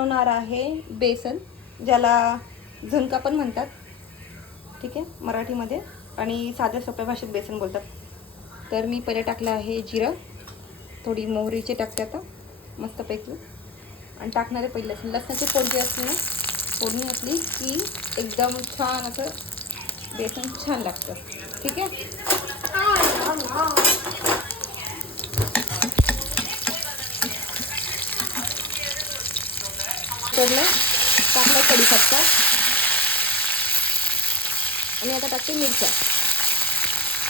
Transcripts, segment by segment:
बनवणार आहे बेसन, ज्याला झुणका पण म्हणतात, ठीक आहे, मराठीमध्ये, आणि साध्या सोप्या भाषेत बेसन बोलतात. तर मी पहिले टाकलं आहे जिरं, थोडी मोहरीची टाकते आता मस्तपैकी, आणि टाकणारे पहिले लसणाची फोडणी असते ना, फोडणी असली की एकदम छान असं बेसन छान लागतं. ठीक आहे. टाकलं कढीपत्ता, आणि आता टाकते मिरच्या.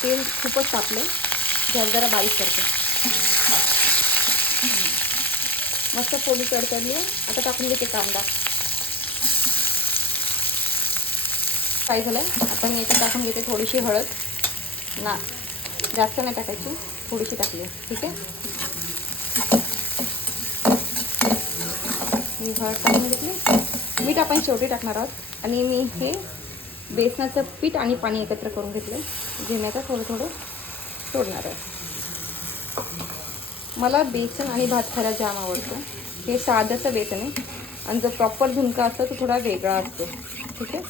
तेल खूपच तापलं, गॅस जरा बारीक करते. मस्त फोडणी तडतडली. आता टाकून घेते कांदा. काय झालं, आता मी याच्यात टाकून घेते थोडीशी हळद. ना जास्त नाही टाकायची, थोडीशी टाकली. ठीक आहे. मी हळद टाकून घेतली. मीठ आपण शेवटी टाकणार आहोत. आणि मी हे बेसनाचं पीठ आणि पाणी एकत्र करून घेतलं, जे मी आता थोडं थोडं सोडणार आहे. मला बेसन आणि भात खायला जाम आवडतो. हे साधंचं बेसन आहे, आणि जो प्रॉपर झुणका असतो तो थोडा वेगळा असतो. ठीक आहे.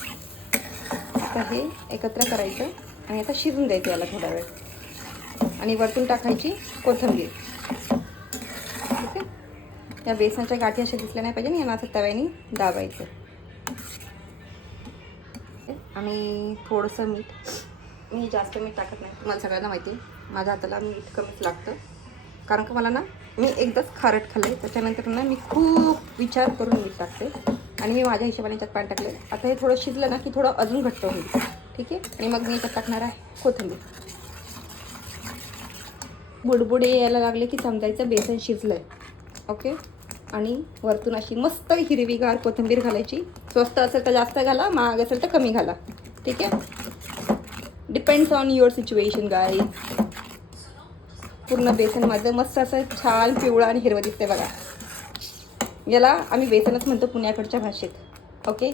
आता हे एकत्र करायचं आणि आता शिजून द्यायचं याला थोडा वेळ, आणि वरतून टाकायची कोथिंबीर. ठीक आहे. या बेसनाच्या गाठी अशा दिसल्या नाही पाहिजे, यांना असं तव्याने दाबायचं. आणि थोडंसं मीठ. मी जास्त मीठ टाकत नाही, तुम्हाला सगळ्यांना माहिती आहे माझ्या हाताला मीठ कमीच लागतं. कारण का मला ना, मी एकदाच खारट खाल्ले, त्याच्यानंतर ना मी खूप विचार करून मीठ टाकते, आणि मी माझ्या हिशोबाने याच्यात पाणी टाकले. आता हे थोडं शिजलं ना की थोडं अजून घट्ट होईल. ठीक आहे. आणि मग मी याच्यात टाकणार आहे कोथिंबीर. बुडबुडे यायला लागले की समजायचं बेसन शिजलं आहे. ओके. आणि वरतून अशी मस्त हिरवीगार कोथिंबीर घालायची. स्वस्त असेल तर जास्त घाला, महाग असेल तर कमी घाला. ठीक आहे. Depends on your situation guys. पूर्ण बेसन माझं मस्त असं छान पिवळं आणि हिरवं दिसतंय बघा. याला आम्ही बेसनच म्हणतो पुण्याकडच्या भाषेत. ओके.